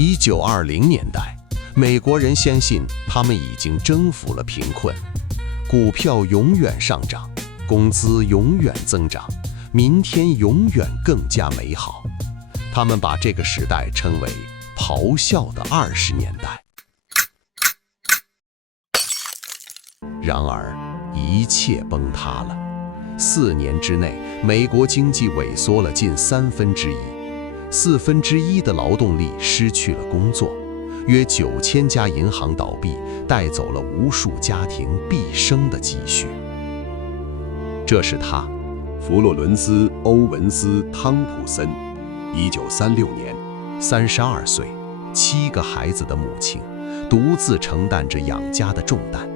1920年代，美国人相信他们已经征服了贫困，股票永远上涨，工资永远增长，明天永远更加美好。他们把这个时代称为咆哮的20年代。然而，一切崩塌了。4年之内，美国经济萎缩了近1/3，1/4的劳动力失去了工作，约9000家银行倒闭，带走了无数家庭毕生的积蓄。这是他，佛罗伦斯·欧文斯·汤普森，1936年，32岁，7个孩子的母亲，独自承担着养家的重担。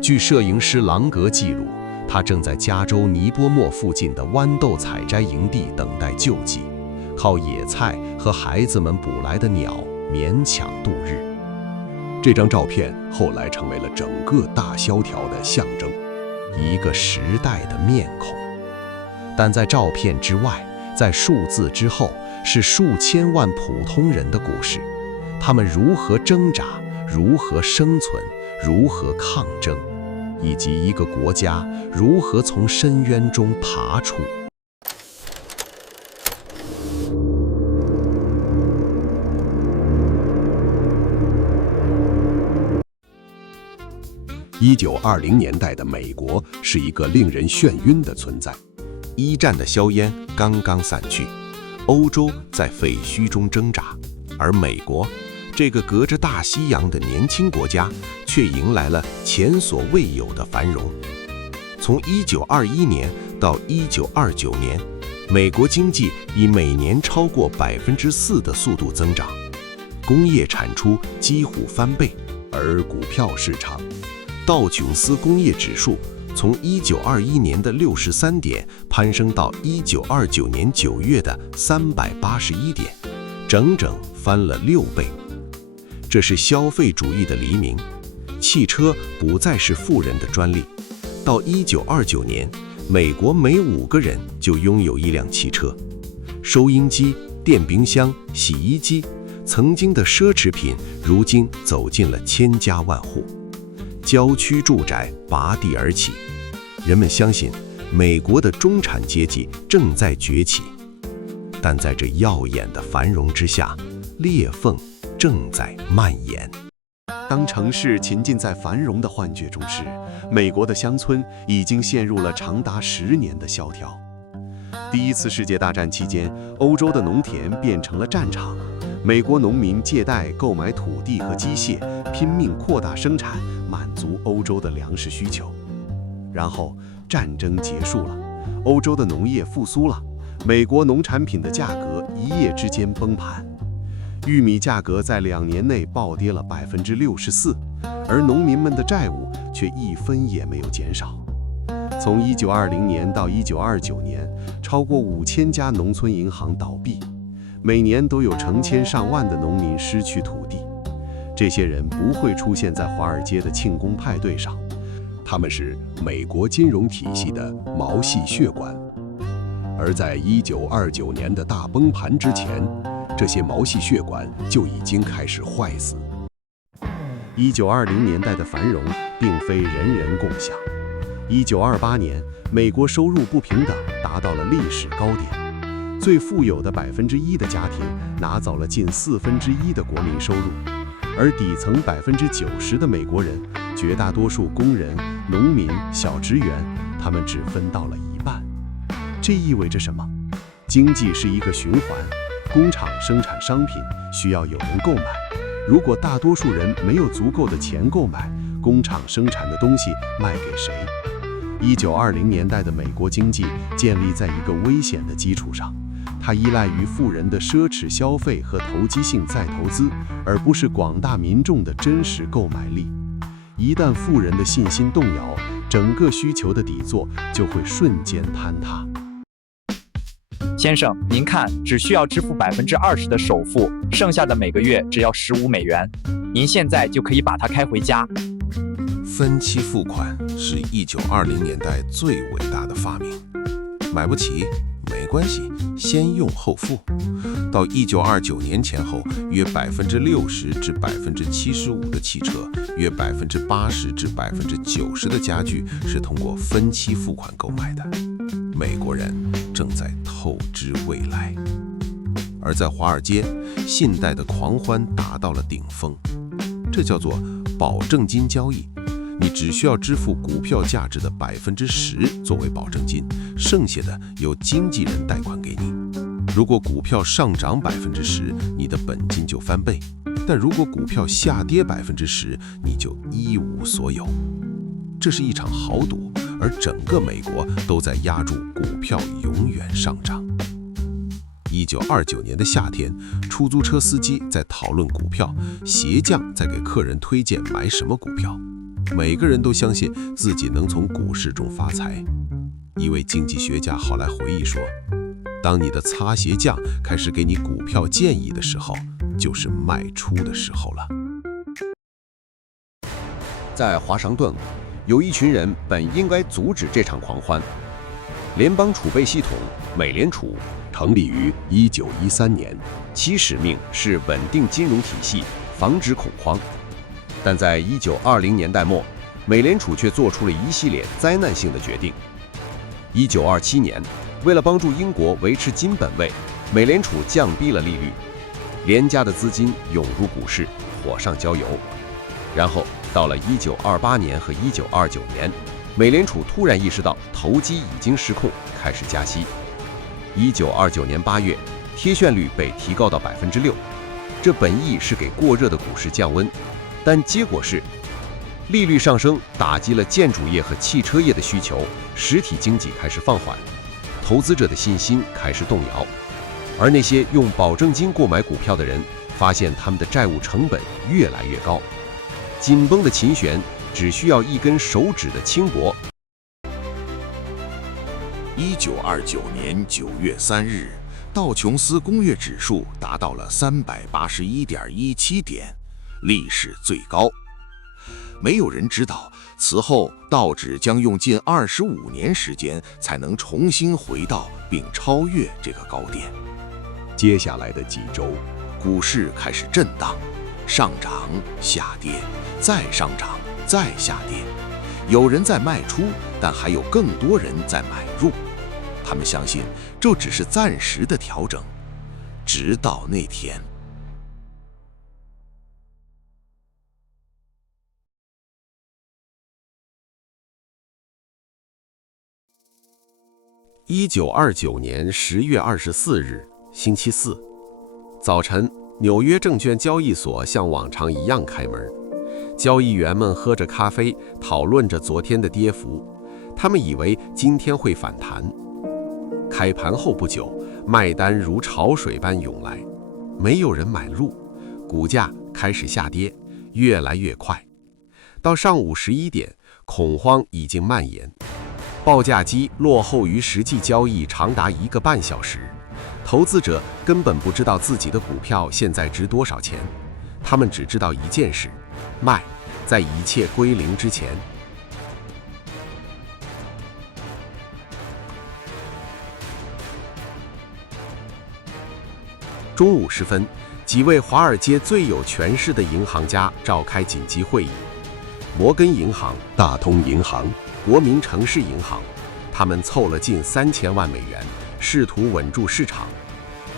据摄影师朗格记录，他正在加州尼波莫附近的豌豆采摘营地等待救济，靠野菜和孩子们捕来的鸟勉强度日。这张照片后来成为了整个大萧条的象征，一个时代的面孔。但在照片之外，在数字之后，是数千万普通人的故事，他们如何挣扎，如何生存，如何抗争，以及一个国家如何从深渊中爬出。1920年代的美国是一个令人眩晕的存在。一战的硝烟刚刚散去，欧洲在废墟中挣扎，而美国这个隔着大西洋的年轻国家却迎来了前所未有的繁荣。从1921年到1929年，美国经济以每年超过4%的速度增长，工业产出几乎翻倍，而股票市场，道琼斯工业指数从1921年的63点攀升到1929年9月的381点，整整翻了6倍。这是消费主义的黎明，汽车不再是富人的专利。到1929年，美国每5个人就拥有一辆汽车。收音机、电冰箱、洗衣机，曾经的奢侈品，如今走进了千家万户。郊区住宅拔地而起，人们相信美国的中产阶级正在崛起。但在这耀眼的繁荣之下，裂缝正在蔓延。当城市沉浸在繁荣的幻觉中时，美国的乡村已经陷入了长达10年的萧条。第一次世界大战期间，欧洲的农田变成了战场，美国农民借贷购买土地和机械，拼命扩大生产，满足欧洲的粮食需求。然后战争结束了，欧洲的农业复苏了，美国农产品的价格一夜之间崩盘。玉米价格在2年内暴跌了64%，而农民们的债务却1分也没有减少。从1920年到1929年，超过5000家农村银行倒闭，每年都有成千上万的农民失去土地。这些人不会出现在华尔街的庆功派对上，他们是美国金融体系的毛细血管。而在1929年的大崩盘之前，这些毛细血管就已经开始坏死。1920年代的繁荣并非人人共享。1928年，美国收入不平等达到了历史高点，最富有的1%的家庭拿走了近1/4的国民收入，而底层90%的美国人，绝大多数工人、农民、小职员，他们只分到了1半。这意味着什么？经济是一个循环，工厂生产商品需要有人购买，如果大多数人没有足够的钱购买，工厂生产的东西卖给谁？1920年代的美国经济建立在一个危险的基础上，它依赖于富人的奢侈消费和投机性再投资，而不是广大民众的真实购买力。一旦富人的信心动摇，整个需求的底座就会瞬间坍塌。先生，您看，只需要支付20%的首付，剩下的每个月只要15美元，您现在就可以把它开回家。分期付款是1920年代最伟大的发明。买不起没关系，先用后付，到1929年前后，约60%至75%的汽车，约80%至90%的家具是通过分期付款购买的。美国人正在透支未来。而在华尔街，信贷的狂欢达到了顶峰，这叫做保证金交易。你只需要支付股票价值的10%作为保证金，剩下的由经纪人贷款给你。如果股票上涨10%，你的本金就翻倍；但如果股票下跌10%，你就一无所有。这是一场豪赌，而整个美国都在押注股票永远上涨。1929年的夏天，出租车司机在讨论股票，鞋匠在给客人推荐买什么股票。每个人都相信自己能从股市中发财。一位经济学家后来回忆说，当你的擦鞋匠开始给你股票建议的时候，就是卖出的时候了。在华盛顿，有一群人本应该阻止这场狂欢。联邦储备系统美联储成立于1913年，其使命是稳定金融体系，防止恐慌。但在1920年代末，美联储却做出了一系列灾难性的决定。1927年，为了帮助英国维持金本位，美联储降低了利率，廉价的资金涌入股市，火上浇油。然后到了1928年和1929年，美联储突然意识到投机已经失控，开始加息。1929年8月，贴现率被提高到6%，这本意是给过热的股市降温，但结果是利率上升打击了建筑业和汽车业的需求，实体经济开始放缓，投资者的信心开始动摇。而那些用保证金购买股票的人发现他们的债务成本越来越高，紧绷的琴弦只需要一根手指的轻拨。1929年9月3日，道琼斯工业指数达到了381.17点，历史最高。没有人知道，此后道指将用近25年时间才能重新回到并超越这个高点。接下来的几周，股市开始震荡，上涨、下跌，再上涨、再下跌。有人在卖出，但还有更多人在买入。他们相信这只是暂时的调整，直到那天。1929年10月24日，星期四早晨，纽约证券交易所像往常一样开门。交易员们喝着咖啡，讨论着昨天的跌幅。他们以为今天会反弹。开盘后不久，卖单如潮水般涌来，没有人买入，股价开始下跌，越来越快。到上午11点，恐慌已经蔓延。报价机落后于实际交易长达1个半小时，投资者根本不知道自己的股票现在值多少钱，他们只知道一件事：卖，在一切归零之前。中午时分，几位华尔街最有权势的银行家召开紧急会议。摩根银行、大通银行、国民城市银行，他们凑了近3000万美元，试图稳住市场。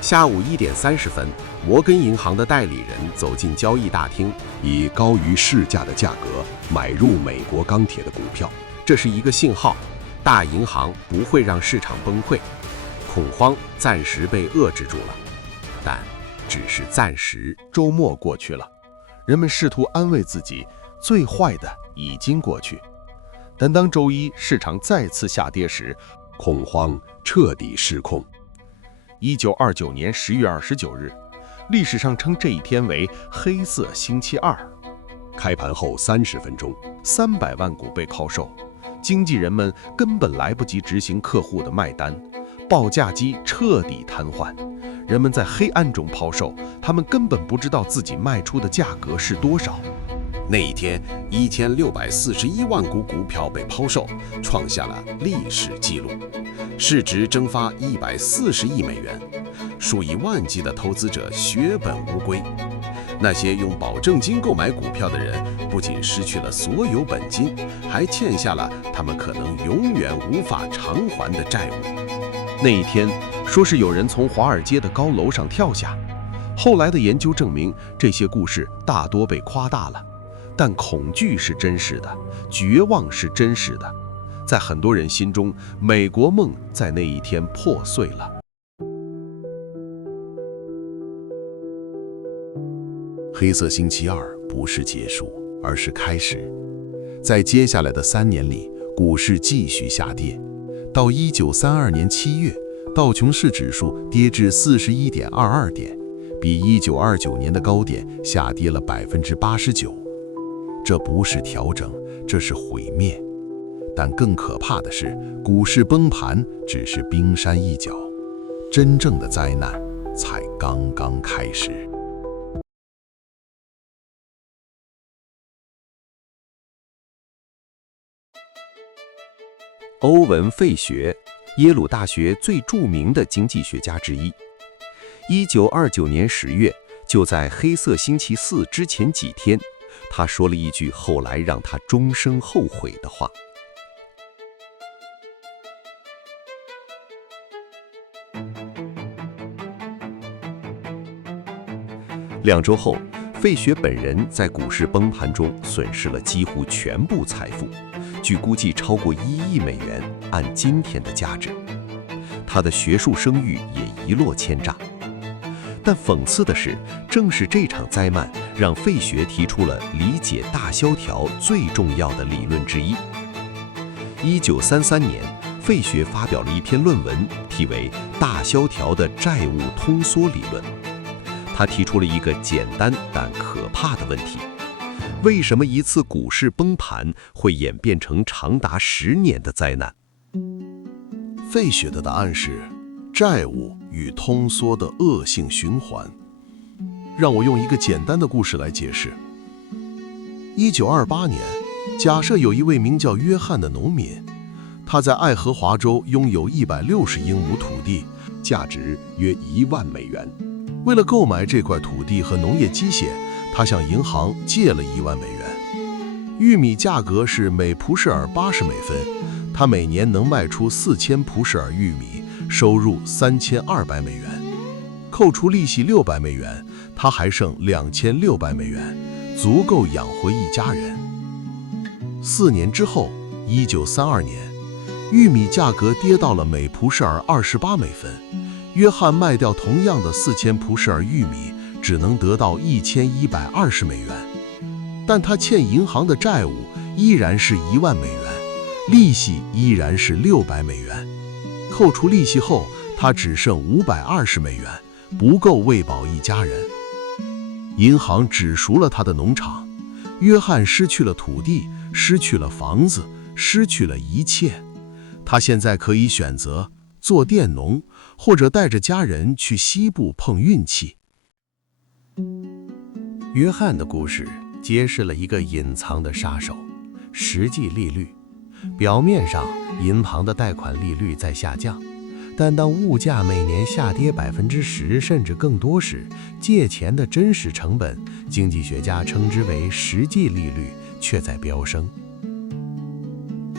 下午1点30分，摩根银行的代理人走进交易大厅，以高于市价的价格买入美国钢铁的股票。这是一个信号，大银行不会让市场崩溃，恐慌暂时被遏制住了，但只是暂时。周末过去了，人们试图安慰自己，最坏的已经过去。但当周一市场再次下跌时，恐慌彻底失控。1929年10月29日，历史上称这一天为黑色星期二。开盘后30分钟，300万股被抛售，经纪人们根本来不及执行客户的卖单，报价机彻底瘫痪。人们在黑暗中抛售，他们根本不知道自己卖出的价格是多少。那一天，1641万股股票被抛售，创下了历史纪录，市值蒸发140亿美元，数以万计的投资者血本无归。那些用保证金购买股票的人，不仅失去了所有本金，还欠下了他们可能永远无法偿还的债务。那一天，说是有人从华尔街的高楼上跳下，后来的研究证明，这些故事大多被夸大了。但恐惧是真实的，绝望是真实的。在很多人心中，美国梦在那一天破碎了。黑色星期二不是结束，而是开始。在接下来的3年里，股市继续下跌。到1932年7月，道琼斯指数跌至41.22点，比1929年的高点下跌了89%。这不是调整，这是毁灭。但更可怕的是，股市崩盘只是冰山一角，真正的灾难才刚刚开始。欧文·费雪，耶鲁大学最著名的经济学家之一。1929年10月，就在黑色星期四之前几天，他说了一句后来让他终生后悔的话。2周后，费雪本人在股市崩盘中损失了几乎全部财富，据估计超过1亿美元，按今天的价值。他的学术声誉也一落千丈。但讽刺的是，正是这场灾难让费雪提出了理解大萧条最重要的理论之一。1933年，费雪发表了一篇论文，题为《大萧条的债务通缩理论》。他提出了一个简单但可怕的问题：为什么一次股市崩盘会演变成长达10年的灾难？费雪的答案是债务与通缩的恶性循环。让我用一个简单的故事来解释。1928年，假设有一位名叫约翰的农民，他在爱荷华州拥有160英亩土地，价值约1万美元。为了购买这块土地和农业机械，他向银行借了1万美元。玉米价格是每蒲氏尔80美分，他每年能卖出4000蒲氏尔玉米，收入3200美元。扣除利息600美元，他还剩2600美元，足够养活一家人。4年之后，1932年，玉米价格跌到了每蒲氏尔28美分，约翰卖掉同样的4000蒲氏尔玉米，只能得到1120美元。但他欠银行的债务依然是1万美元，利息依然是600美元。扣除利息后，他只剩520美元，不够喂饱一家人。银行只赎了他的农场，约翰失去了土地，失去了房子，失去了一切。他现在可以选择做佃农，或者带着家人去西部碰运气。约翰的故事揭示了一个隐藏的杀手——实际利率。表面上，银行的贷款利率在下降，但当物价每年下跌10%甚至更多时，借钱的真实成本，经济学家称之为实际利率，却在飙升。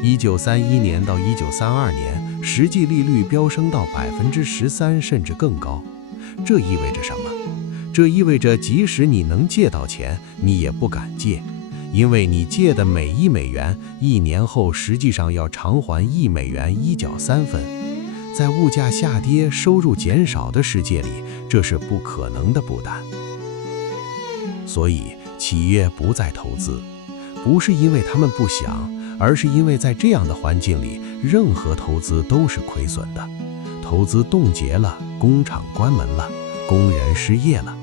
1931年到1932年，实际利率飙升到13%甚至更高。这意味着什么？这意味着即使你能借到钱，你也不敢借，因为你借的每1美元，1年后实际上要偿还1美元1角3分。在物价下跌、收入减少的世界里，这是不可能的负担。所以，企业不再投资，不是因为他们不想，而是因为在这样的环境里，任何投资都是亏损的。投资冻结了，工厂关门了，工人失业了。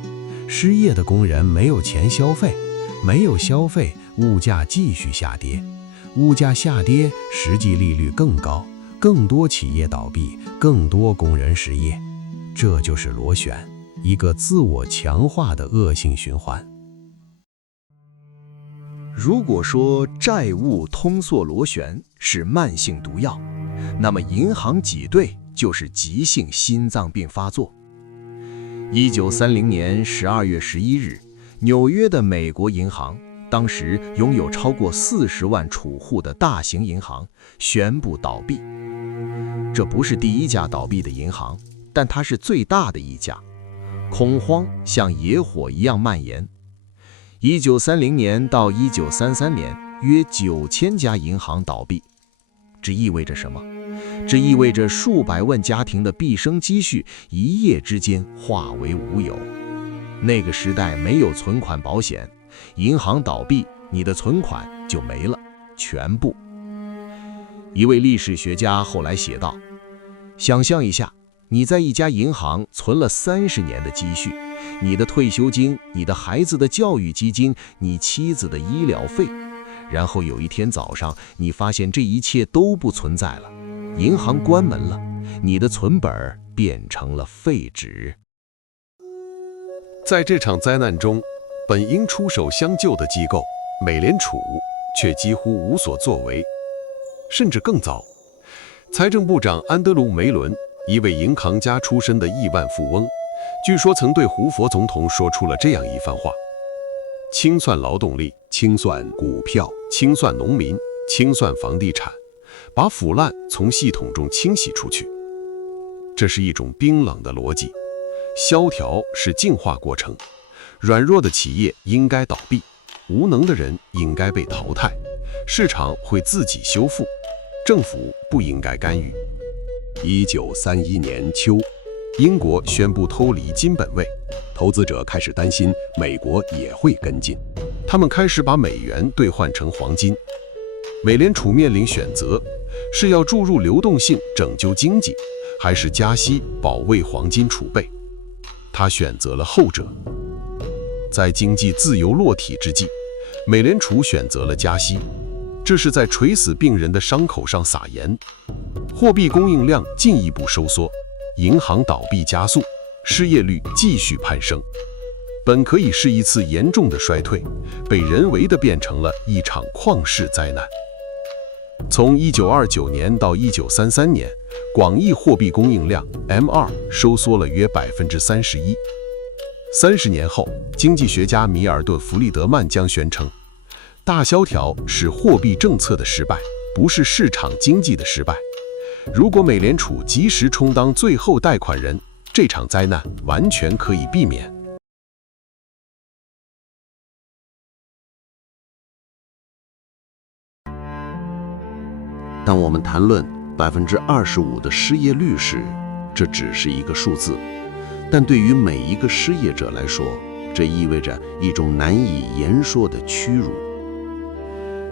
失业的工人没有钱消费，没有消费，物价继续下跌。物价下跌，实际利率更高，更多企业倒闭，更多工人失业。这就是螺旋，一个自我强化的恶性循环。如果说债务通缩螺旋是慢性毒药，那么银行挤兑就是急性心脏病发作。1930年12月11日，纽约的美国银行，当时拥有超过40万储户的大型银行宣布倒闭。这不是第一家倒闭的银行，但它是最大的一家。恐慌像野火一样蔓延。1930年到1933年，约9000家银行倒闭。这意味着什么？这意味着数百万家庭的毕生积蓄一夜之间化为乌有。那个时代没有存款保险，银行倒闭，你的存款就没了，全部。一位历史学家后来写道：想象一下，你在一家银行存了30年的积蓄，你的退休金，你的孩子的教育基金，你妻子的医疗费，然后有一天早上，你发现这一切都不存在了，银行关门了，你的存本变成了废纸。在这场灾难中，本应出手相救的机构美联储却几乎无所作为，甚至更糟。财政部长安德鲁·梅伦，一位银行家出身的亿万富翁，据说曾对胡佛总统说出了这样一番话：清算劳动力，清算股票，清算农民，清算房地产，把腐烂从系统中清洗出去。这是一种冰冷的逻辑。萧条是进化过程，软弱的企业应该倒闭，无能的人应该被淘汰，市场会自己修复，政府不应该干预。1931年秋，英国宣布脱离金本位，投资者开始担心美国也会跟进，他们开始把美元兑换成黄金。美联储面临选择，是要注入流动性拯救经济，还是加息保卫黄金储备？他选择了后者。在经济自由落体之际，美联储选择了加息，这是在垂死病人的伤口上撒盐。货币供应量进一步收缩，银行倒闭加速，失业率继续攀升。本可以是一次严重的衰退，被人为地变成了一场旷世灾难。从1929年到1933年，广义货币供应量 M2 收缩了约31%。30年后，经济学家米尔顿·弗里德曼将宣称，大萧条是货币政策的失败，不是市场经济的失败。如果美联储及时充当最后贷款人，这场灾难完全可以避免。当我们谈论25%的失业率时，这只是一个数字，但对于每一个失业者来说，这意味着一种难以言说的屈辱。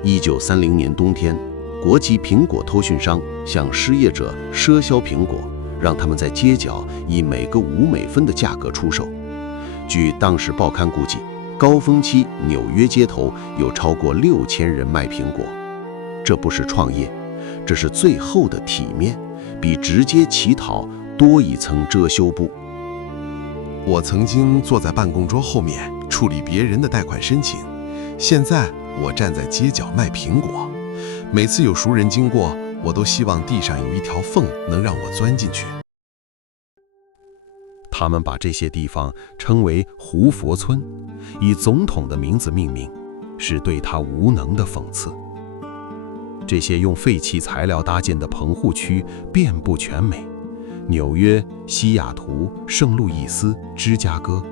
1930年冬天，国际苹果偷讯商向失业者赊销苹果，让他们在街角以每个5美分的价格出售。据当时报刊估计，高峰期纽约街头有超过6000人卖苹果。这不是创业，这是最后的体面，比直接乞讨多一层遮羞布。我曾经坐在办公桌后面处理别人的贷款申请，现在我站在街角卖苹果。每次有熟人经过，我都希望地上有一条缝能让我钻进去。他们把这些地方称为胡佛村，以总统的名字命名，是对他无能的讽刺。这些用废弃材料搭建的棚户区遍布全美，纽约、西雅图、圣路易斯、芝加哥。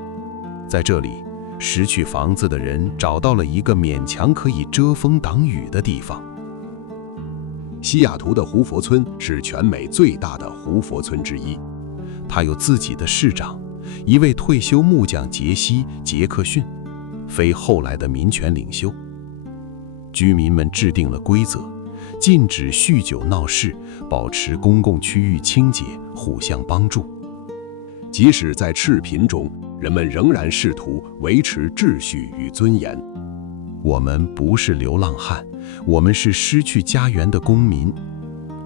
在这里，失去房子的人找到了一个勉强可以遮风挡雨的地方。西雅图的胡佛村是全美最大的胡佛村之一，它有自己的市长，一位退休木匠杰西·杰克逊，非后来的民权领袖。居民们制定了规则，禁止酗酒闹事，保持公共区域清洁，互相帮助。即使在赤贫中，人们仍然试图维持秩序与尊严。我们不是流浪汉，我们是失去家园的公民。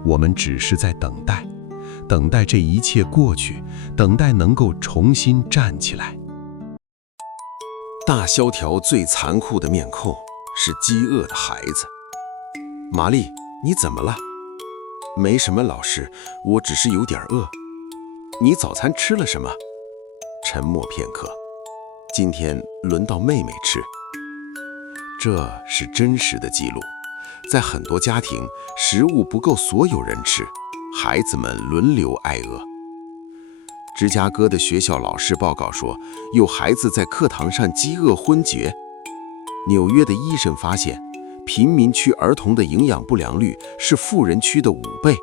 我们只是在等待，等待这一切过去，等待能够重新站起来。大萧条最残酷的面孔是饥饿的孩子。玛丽，你怎么了？没什么，老师，我只是有点饿。你早餐吃了什么？沉默片刻。今天轮到妹妹吃。这是真实的记录。在很多家庭，食物不够所有人吃，孩子们轮流挨饿。芝加哥的学校老师报告说，有孩子在课堂上饥饿昏厥。纽约的医生发现，贫民区儿童的营养不良率是富人区的5倍。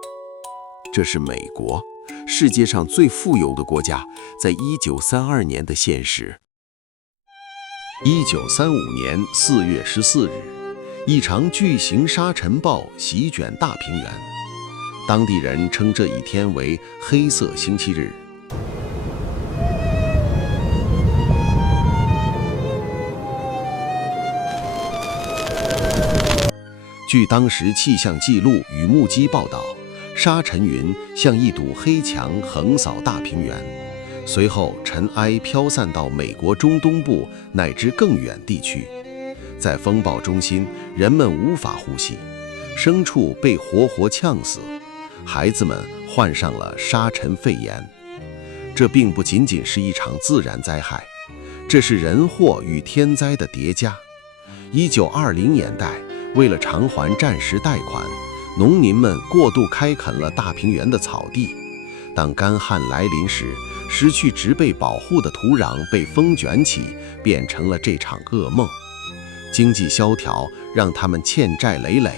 这是美国，世界上最富有的国家，在1932年的现实。1935年4月14日，一场巨型沙尘暴席卷大平原，当地人称这一天为黑色星期日。据当时气象记录与目击报道，沙尘云像一堵黑墙横扫大平原，随后尘埃飘散到美国中东部乃至更远地区。在风暴中心，人们无法呼吸，牲畜被活活呛死，孩子们患上了沙尘肺炎。这并不仅仅是一场自然灾害，这是人祸与天灾的叠加。1920年代，为了偿还战时贷款，农民们过度开垦了大平原的草地。当干旱来临时，失去植被保护的土壤被风卷起，变成了这场噩梦。经济萧条让他们欠债累累，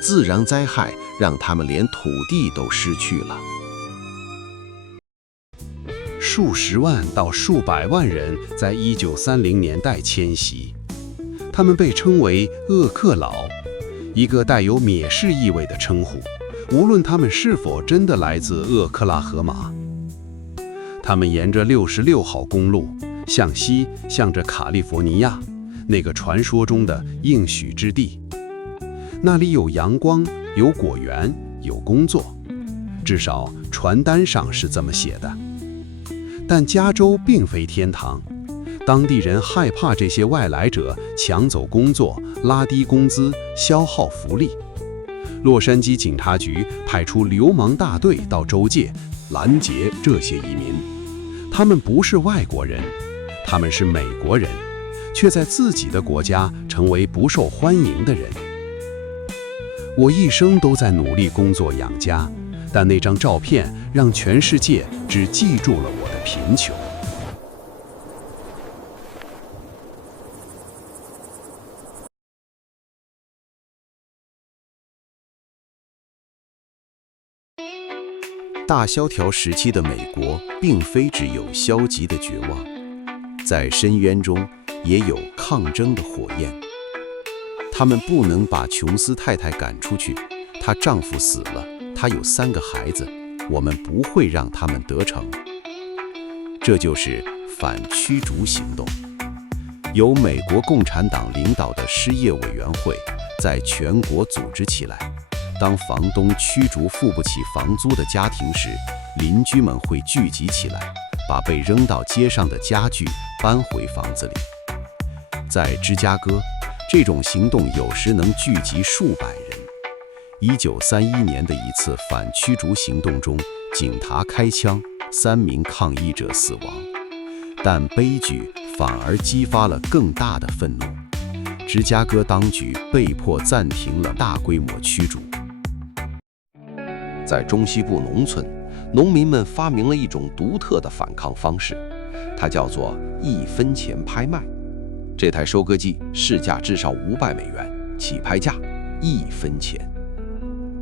自然灾害让他们连土地都失去了。数十万到数百万人在1930年代迁徙，他们被称为厄克劳，一个带有蔑视意味的称呼，无论他们是否真的来自厄克拉荷马。他们沿着66号公路向西，向着卡利佛尼亚，那个传说中的应许之地。那里有阳光，有果园，有工作，至少传单上是这么写的。但加州并非天堂，当地人害怕这些外来者抢走工作、拉低工资、消耗福利。洛杉矶警察局派出流氓大队到州界拦截这些移民。他们不是外国人，他们是美国人，却在自己的国家成为不受欢迎的人。我一生都在努力工作养家，但那张照片让全世界只记住了我的贫穷。大萧条时期的美国并非只有消极的绝望，在深渊中也有抗争的火焰。他们不能把琼斯太太赶出去，她丈夫死了，她有3个孩子，我们不会让他们得逞。这就是反驱逐行动。由美国共产党领导的失业委员会在全国组织起来。当房东驱逐付不起房租的家庭时，邻居们会聚集起来，把被扔到街上的家具搬回房子里。在芝加哥，这种行动有时能聚集数百人。1931年的一次反驱逐行动中，警察开枪，3名抗议者死亡，但悲剧反而激发了更大的愤怒。芝加哥当局被迫暂停了大规模驱逐。在中西部农村，农民们发明了一种独特的反抗方式，它叫做1分钱拍卖。这台收割机市价至少500美元，起拍价1分钱。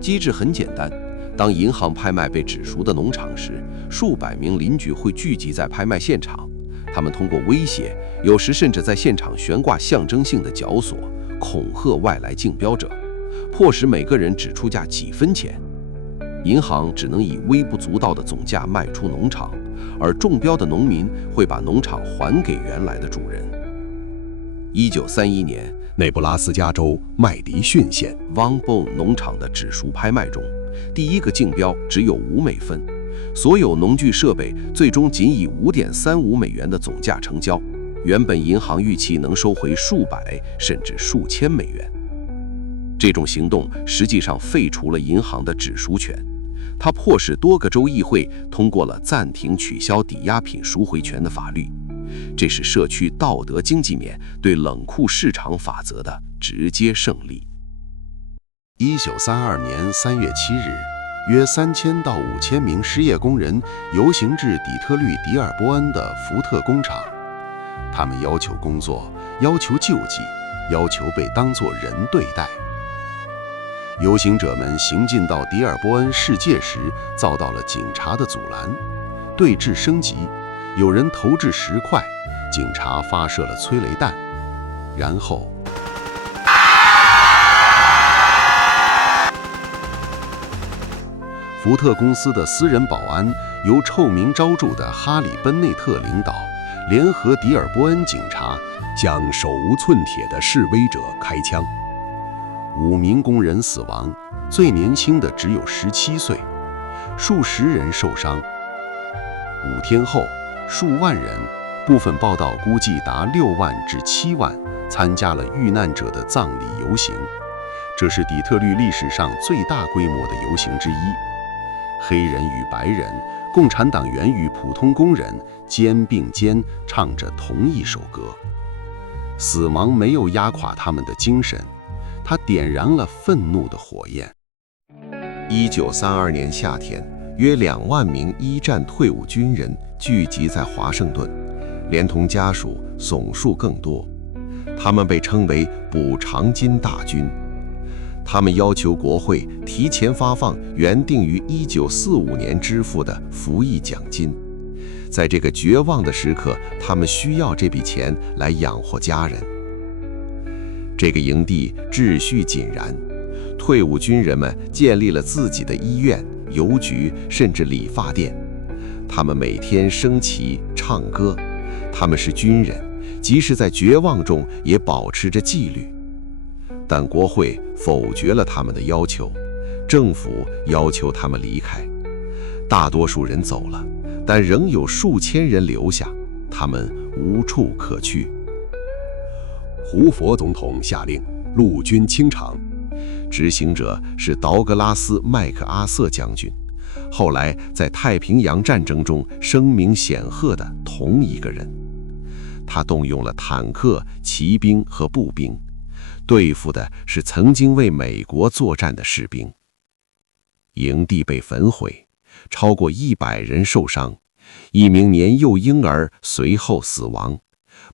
机制很简单，当银行拍卖被指赎的农场时，数百名邻居会聚集在拍卖现场，他们通过威胁，有时甚至在现场悬挂象征性的绞索，恐吓外来竞标者，迫使每个人只出价几分钱。银行只能以微不足道的总价卖出农场，而中标的农民会把农场还给原来的主人。1931年，内布拉斯加州麦迪逊县 Van Born 农场的指赎拍卖中，第1个竞标只有5美分，所有农具设备最终仅以5.35美元的总价成交。原本银行预期能收回数百甚至数千美元。这种行动实际上废除了银行的指赎权，它迫使多个州议会通过了暂停取消抵押品赎回权的法律。这是社区道德经济面对冷酷市场法则的直接胜利。1932年3月7日，约3000到5000名失业工人游行至底特律迪尔波恩的福特工厂，他们要求工作，要求救济，要求被当作人对待。游行者们行进到迪尔波恩世界时，遭到了警察的阻拦，对峙升级，有人投掷石块，警察发射了催泪弹，然后福特公司的私人保安由臭名昭著的哈里·奔内特领导，联合迪尔波恩警察向手无寸铁的示威者开枪。5名工人死亡，最年轻的只有17岁，数十人受伤。5天后，数万人，部分报道估计达6万至7万，参加了遇难者的葬礼游行。这是底特律历史上最大规模的游行之一。黑人与白人、共产党员与普通工人肩并肩唱着同一首歌。死亡没有压垮他们的精神，它点燃了愤怒的火焰。1932年夏天，约2万名一战退伍军人聚集在华盛顿，连同家属，总数更多。他们被称为补偿金大军。他们要求国会提前发放原定于1945年支付的服役奖金。在这个绝望的时刻，他们需要这笔钱来养活家人。这个营地秩序井然，退伍军人们建立了自己的医院、邮局，甚至理发店。他们每天升旗、唱歌。他们是军人，即使在绝望中也保持着纪律。但国会否决了他们的要求，政府要求他们离开。大多数人走了，但仍有数千人留下，他们无处可去。胡佛总统下令陆军清场，执行者是道格拉斯·麦克阿瑟将军，后来在太平洋战争中声名显赫的同一个人。他动用了坦克、骑兵和步兵，对付的是曾经为美国作战的士兵。营地被焚毁，超过100人受伤，1名年幼婴儿随后死亡。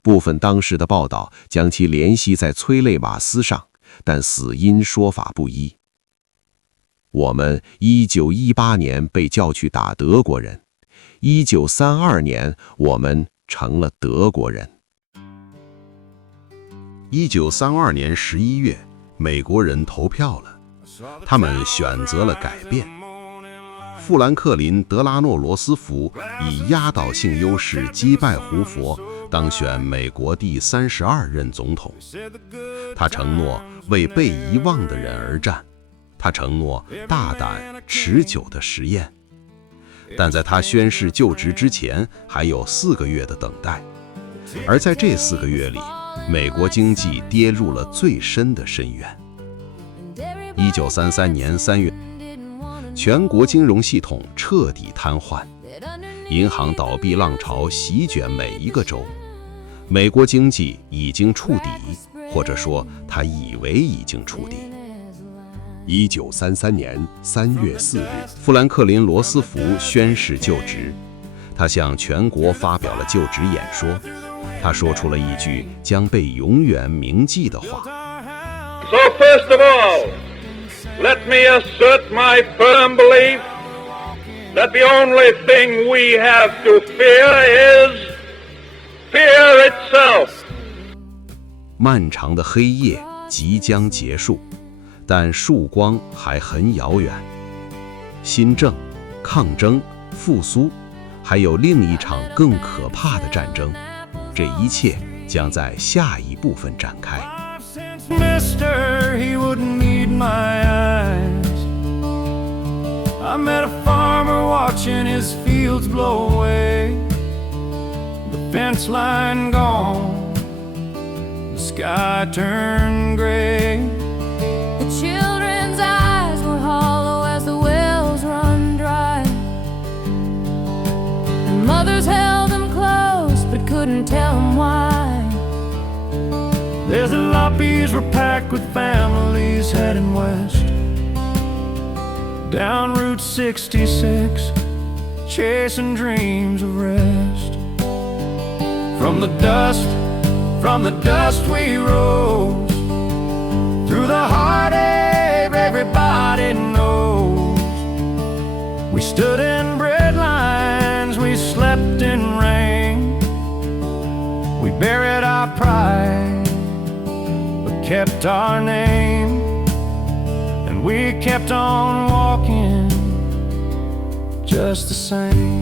部分当时的报道将其联系在催泪瓦斯上，但死因说法不一。我们1918年被叫去打德国人，1932年我们成了德国人。1932年11月，美国人投票了，他们选择了改变。富兰克林·德拉诺罗斯福以压倒性优势击败胡佛，当选美国第32任总统。他承诺为被遗忘的人而战，他承诺大胆持久的实验。但在他宣誓就职之前，还有4个月的等待。而在这4个月里，美国经济跌入了最深的深渊。1933年3月，全国金融系统彻底瘫痪，银行倒闭浪潮席卷每一个州。美国经济已经触底，或者说他以为已经触底。1933年3月4日，富兰克林·罗斯福宣誓就职，他向全国发表了就职演说。他说出了一句将被永远铭记的话。So first of all, let me assert my firm belief that the only thing we have to fear is fear itself. 漫长的黑夜即将结束，但曙光还很遥远。新政、抗争、复苏，还有另一场更可怕的战争。这一切将在下一部分展开。Mister, he wouldn't need my eyes. I met a farmer watching his fields blow away. The fence line gone, the sky turned gray. The children's eyes were hollow as the wells run dry. The mothers held them close but couldn't tell them why. Their jalopies were packed with families heading west, down Route 66, chasing dreams of rest. From the dust we rose, through the heartache everybody knows. We stood in bread lines, we slept in rain. We buried our pride, but kept our name. And we kept on walking just the same.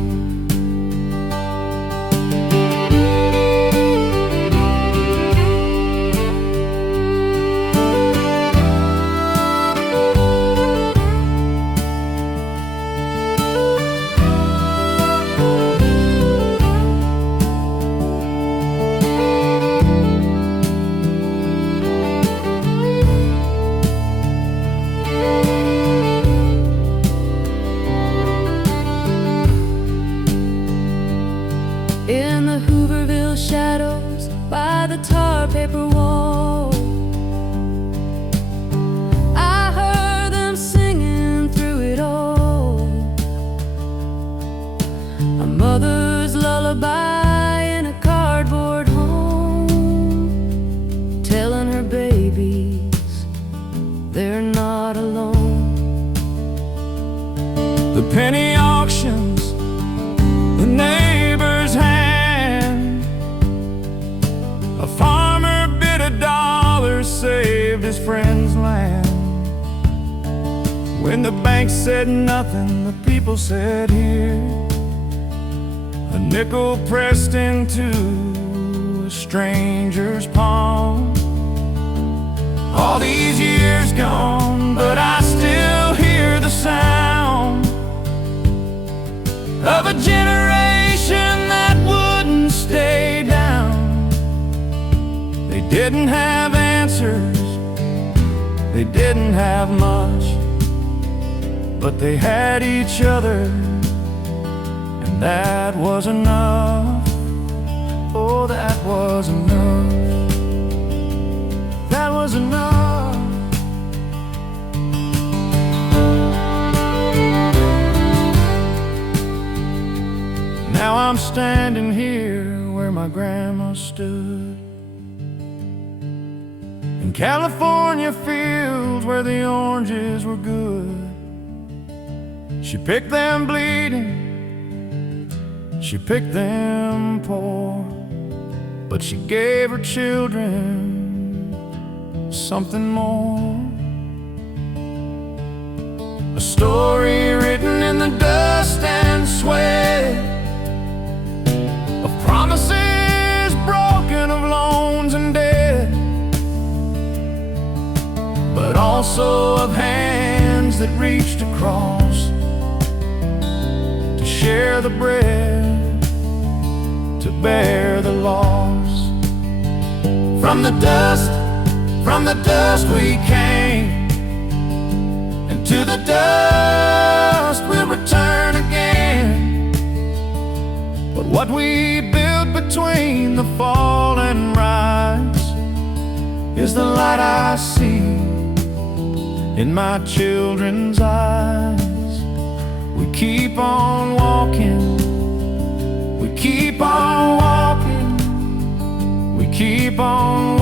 In the Hooverville shadows by the tar paper wall, I heard them singing through it all. A mother's lullaby in a cardboard home, telling her babies they're not alone. The penny auctions, the neighbor's hand, a farmer bid $1, saved his friend's land. When the bank said nothing, the people said here. A nickel pressed into a stranger's palm. All these years gone, but I still hear the sound of a generation that wouldn't stay down. They didn't have answers, they didn't have much, but they had each other, and that was enough. Oh, that was enough. That was enough. Now I'm standing here where my grandma stood, in California fields where the oranges were good. She picked them bleeding, she picked them poor, but she gave her children something more. A story written in the dust and sweat, of promises broken, of loans and debt, but also of hands that reached across to share the bread, to bear the loss. From the dust we came, and to the dust we'll return again. But what we built between the fall and rise is the light I see in my children's eyes. We keep on walking, we keep on walking, we keep on walking.